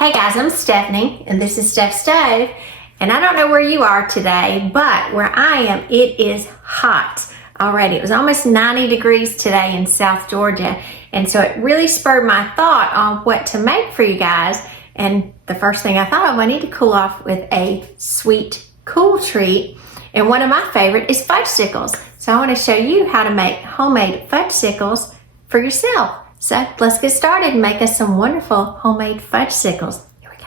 Hey guys, I'm Stephanie and this is Steph Stove, and I don't know where you are today, but where I am, it is hot already. It was almost 90 degrees today in South Georgia, and so it really spurred my thought on what to make for you guys. And the first thing I thought of, I need to cool off with a sweet, cool treat, and one of my favorite is Fudgesicles. So I want to show you how to make homemade Fudgesicles for yourself. So let's get started and make us some wonderful homemade Fudgesicles. Here we go.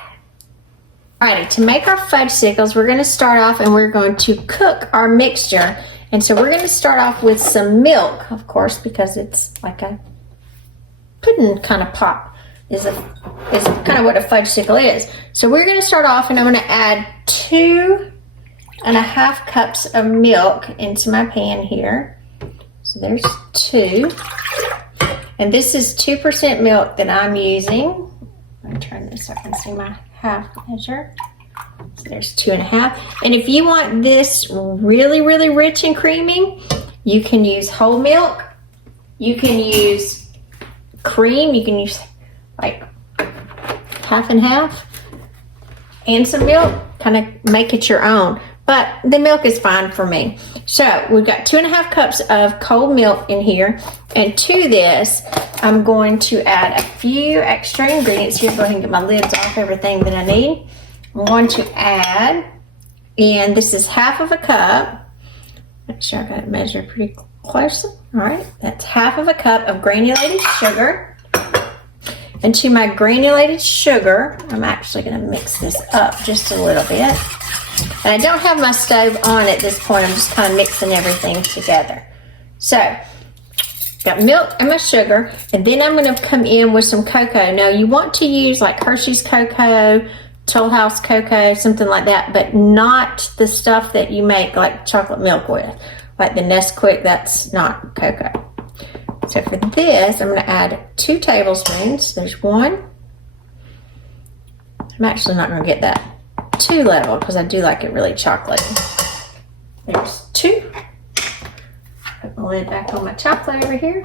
Alrighty, to make our Fudgesicles, we're going to start off and we're going to cook our mixture. And so we're going to start off with some milk, of course, because it's like a pudding kind of pop is kind of what a Fudgesicle is. So we're going to start off and I'm going to add 2.5 cups of milk into my pan here. So there's 2. And this is 2% milk that I'm using. Let me turn this so I can see my half measure. So there's 2.5. And if you want this really, really rich and creamy, you can use whole milk. You can use cream. You can use like half and half. And some milk. Kind of make it your own. But the milk is fine for me. So we've got 2.5 cups of cold milk in here. And to this, I'm going to add a few extra ingredients here. Go ahead and get my lids off everything that I need. I'm going to add, and this is half of a cup. Make sure I got it measured pretty closely. All right, that's half of a cup of granulated sugar. And to my granulated sugar, I'm actually going to mix this up just a little bit. And I don't have my stove on at this point. I'm just kind of mixing everything together. So, got milk and my sugar, and then I'm going to come in with some cocoa. Now, you want to use like Hershey's cocoa, Toll House cocoa, something like that, but not the stuff that you make like chocolate milk with. Like the Nesquik, that's not cocoa. So for this, I'm going to add 2 tablespoons. There's 1. I'm actually not going to get that 2 level because I do like it really chocolatey. There's 2. Put my lid back on my chocolate over here.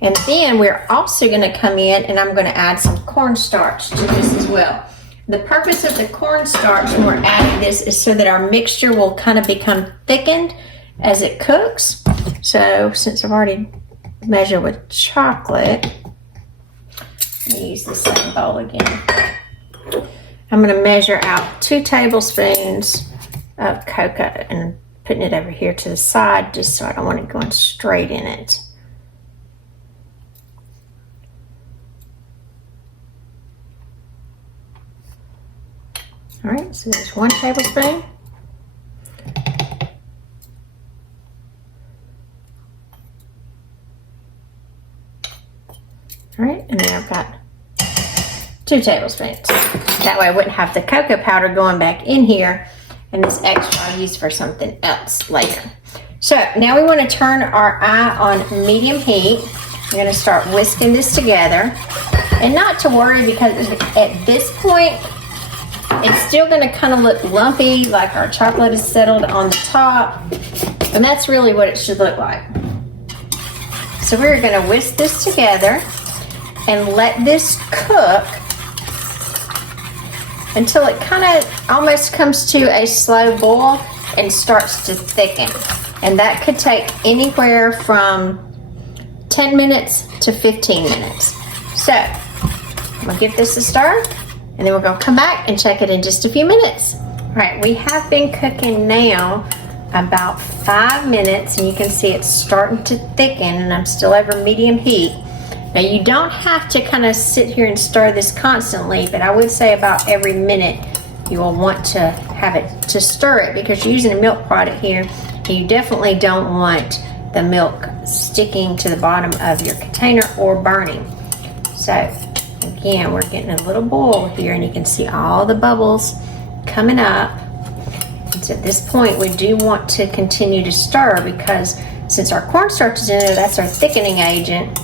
And then we're also going to come in and I'm going to add some cornstarch to this as well. The purpose of the cornstarch when we're adding this is so that our mixture will kind of become thickened as it cooks. So since I've already measured with chocolate, let me use the same bowl again. I'm going to measure out 2 tablespoons of cocoa and putting it over here to the side just so I don't want it going straight in it. All right, so there's 1 tablespoon. All right, and then I've got 2 tablespoons. That way I wouldn't have the cocoa powder going back in here, and this extra I'll use for something else later. So now we want to turn our eye on medium heat. I'm going to start whisking this together. And not to worry, because at this point, it's still going to kind of look lumpy, like our chocolate is settled on the top. And that's really what it should look like. So we're going to whisk this together and let this cook until it kind of almost comes to a slow boil and starts to thicken. And that could take anywhere from 10 minutes to 15 minutes. So I'm going to give this a stir, and then we're going to come back and check it in just a few minutes. All right, we have been cooking now about 5 minutes, and you can see it's starting to thicken, and I'm still over medium heat. Now, you don't have to kind of sit here and stir this constantly, but I would say about every minute you will want to have it to stir it, because you're using a milk product here, and you definitely don't want the milk sticking to the bottom of your container or burning. So again, we're getting a little boil here, and you can see all the bubbles coming up. And so at this point, we do want to continue to stir, because since our cornstarch is in there, that's our thickening agent,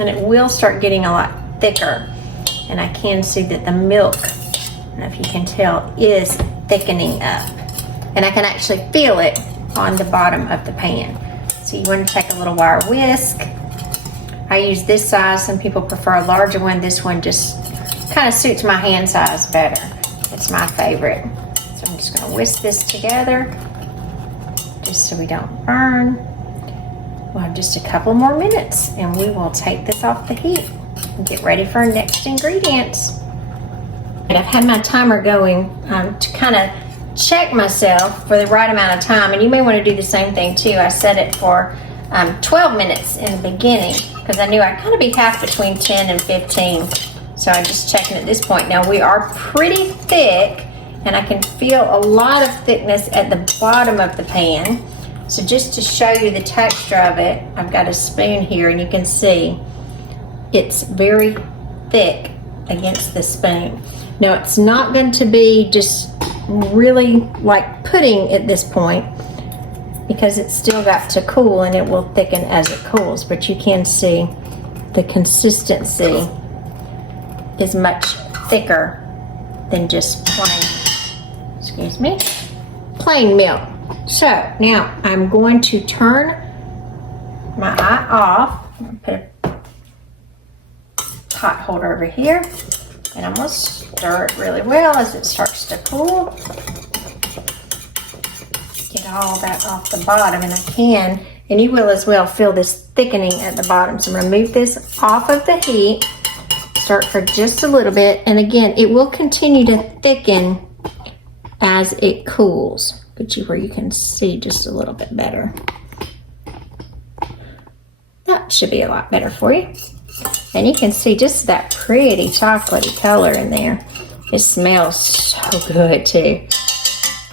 and it will start getting a lot thicker. And I can see that the milk, I don't know if you can tell, is thickening up. And I can actually feel it on the bottom of the pan. So you want to take a little wire whisk I use this size. Some people prefer a larger one. This one just kind of suits my hand size better. It's my favorite. So I'm just gonna whisk this together just so we don't burn. We'll have just a couple more minutes and we will take this off the heat and get ready for our next ingredients. And I've had my timer going to kind of check myself for the right amount of time, and you may want to do the same thing too. I set it for 12 minutes in the beginning because I knew I'd kind of be half between 10 and 15. So I'm just checking at this point. Now we are pretty thick and I can feel a lot of thickness at the bottom of the pan. So just to show you the texture of it, I've got a spoon here and you can see it's very thick against the spoon. Now it's not going to be just really like pudding at this point because it's still got to cool and it will thicken as it cools, but you can see the consistency is much thicker than just plain milk. So now I'm going to turn my eye off. I'm going to put a pot holder over here and I'm going to stir it really well as it starts to cool. Get all that off the bottom, and I can, and you will as well, feel this thickening at the bottom. So I'm going to move this off of the heat, start for just a little bit, and again, it will continue to thicken as it cools. Get you where you can see just a little bit better. That should be a lot better for you. And you can see just that pretty chocolatey color in there. It smells so good too.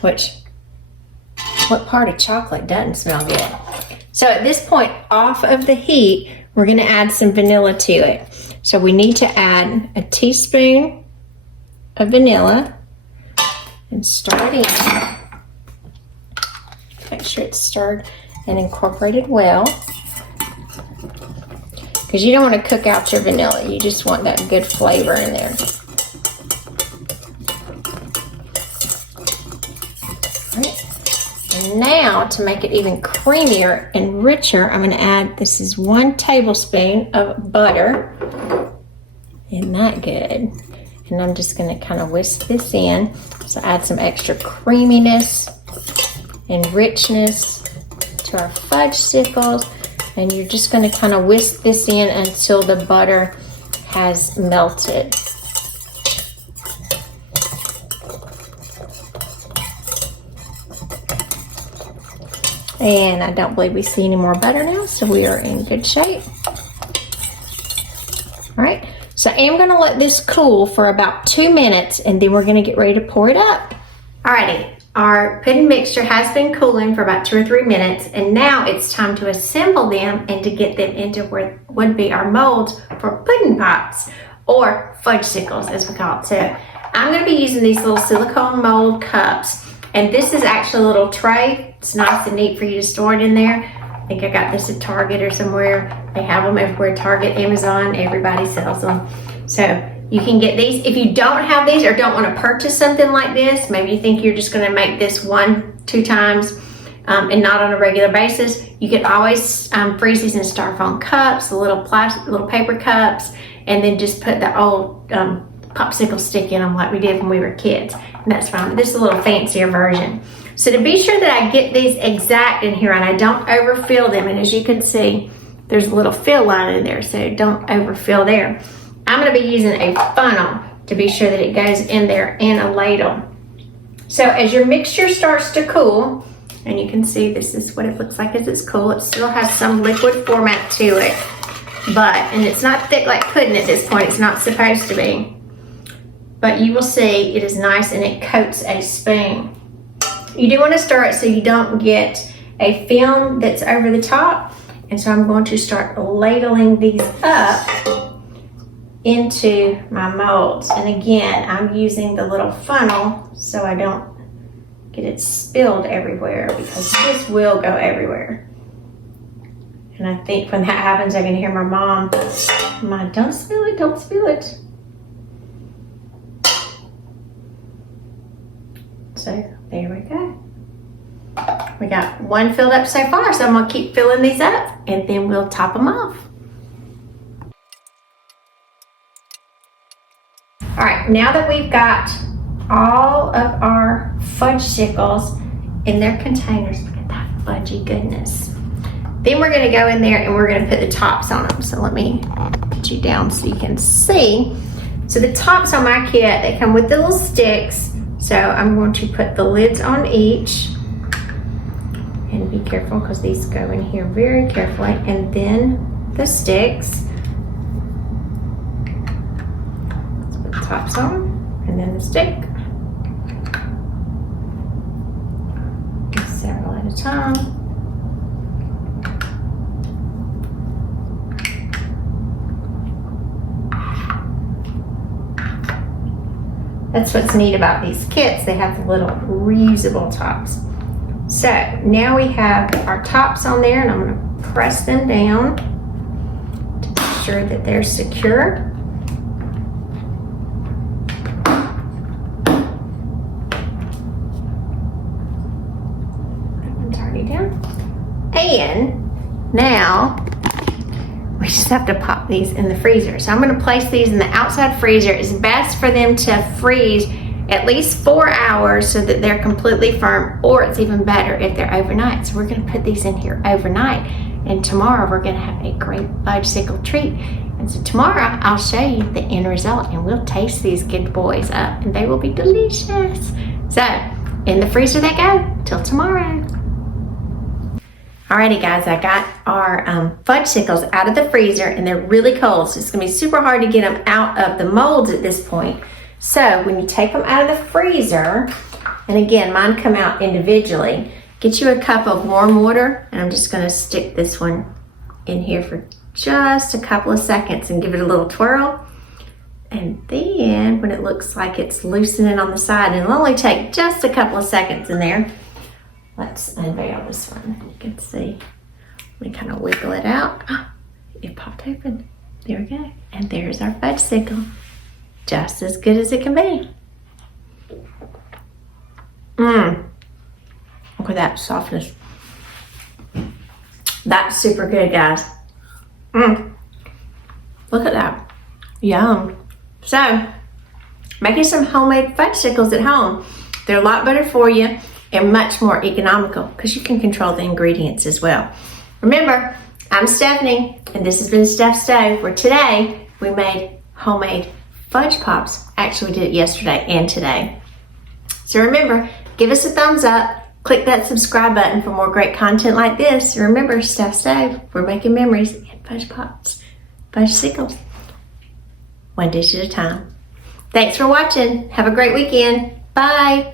What part of chocolate doesn't smell good? So at this point, off of the heat, we're gonna add some vanilla to it. So we need to add a teaspoon of vanilla and stir it in. Make sure it's stirred and incorporated well. Because you don't want to cook out your vanilla. You just want that good flavor in there. All right. And now to make it even creamier and richer, I'm going to add, this is 1 tablespoon of butter. Isn't that good? And I'm just going to kind of whisk this in. So add some extra creaminess and richness to our Fudgesicles. And you're just going to kind of whisk this in until the butter has melted. And I don't believe we see any more butter now, so we are in good shape. All right, so I am going to let this cool for about 2 minutes, and then we're going to get ready to pour it up. Alrighty. Our pudding mixture has been cooling for about 2 or 3 minutes, and now it's time to assemble them and to get them into what would be our molds for pudding pops, or Fudgesicles as we call it. So I'm going to be using these little silicone mold cups, and this is actually a little tray. It's nice and neat for you to store it in there. I think I got this at Target or somewhere. They have them everywhere, Target, Amazon, everybody sells them. So you can get these. If you don't have these or don't want to purchase something like this, maybe you think you're just going to make this 1-2 times and not on a regular basis, you can always freeze these in styrofoam cups, the little paper cups, and then just put the old popsicle stick in them like we did when we were kids. And that's fine. This is a little fancier version. So to be sure that I get these exact in here and I don't overfill them, and as you can see, there's a little fill line in there, so don't overfill there. I'm going to be using a funnel to be sure that it goes in there in a ladle. So as your mixture starts to cool, and you can see this is what it looks like as it's cool, it still has some liquid format to it, and it's not thick like pudding at this point, it's not supposed to be. But you will see it is nice and it coats a spoon. You do want to stir it so you don't get a film that's over the top, and so I'm going to start ladling these up into my molds. And again, I'm using the little funnel so I don't get it spilled everywhere, because this will go everywhere. And I think when that happens, I can hear my mom, don't spill it, don't spill it. So there we go. We got one filled up so far, so I'm gonna keep filling these up and then we'll top them off. right, now that we've got all of our Fudgesicles in their containers, look at that fudgy goodness. Then we're gonna go in there and we're gonna put the tops on them. So let me put you down so you can see. So the tops on my kit, they come with the little sticks. So I'm going to put the lids on each. And be careful because these go in here very carefully. And then the sticks. Let's put the tops on and then the stick. Just several at a time. That's what's neat about these kits. They have the little reusable tops. So now we have our tops on there and I'm going to press them down to make sure that they're secure. That one's already down. And now we just have to pop these in the freezer. So I'm going to place these in the outside freezer. It's best for them to freeze at least 4 hours so that they're completely firm, or it's even better if they're overnight. So we're going to put these in here overnight, and tomorrow we're going to have a great Fudgesicle treat. And so tomorrow I'll show you the end result and we'll taste these good boys up and they will be delicious. So in the freezer they go till tomorrow. Alrighty guys, I got our Fudgesicles out of the freezer and they're really cold, so it's gonna be super hard to get them out of the molds at this point. So when you take them out of the freezer, and again, mine come out individually, get you a cup of warm water, and I'm just gonna stick this one in here for just a couple of seconds and give it a little twirl. And then when it looks like it's loosening on the side, and it'll only take just a couple of seconds in there, let's unveil this one. You can see, we kind of wiggle it out. Oh, it popped open. There we go. And there's our Fudgesicle. Just as good as it can be. Look at that softness. That's super good, guys. Look at that. Yum. So, making some homemade Fudgesicles at home. They're a lot better for you and much more economical because you can control the ingredients as well. Remember, I'm Stephanie, and this has been Steph's Stove, where today we made homemade fudge pops. Actually, we did it yesterday and today. So remember, give us a thumbs up, click that subscribe button for more great content like this. Remember, Steph's Stove, we're making memories and fudge pops, Fudgesicles, one dish at a time. Thanks for watching. Have a great weekend. Bye.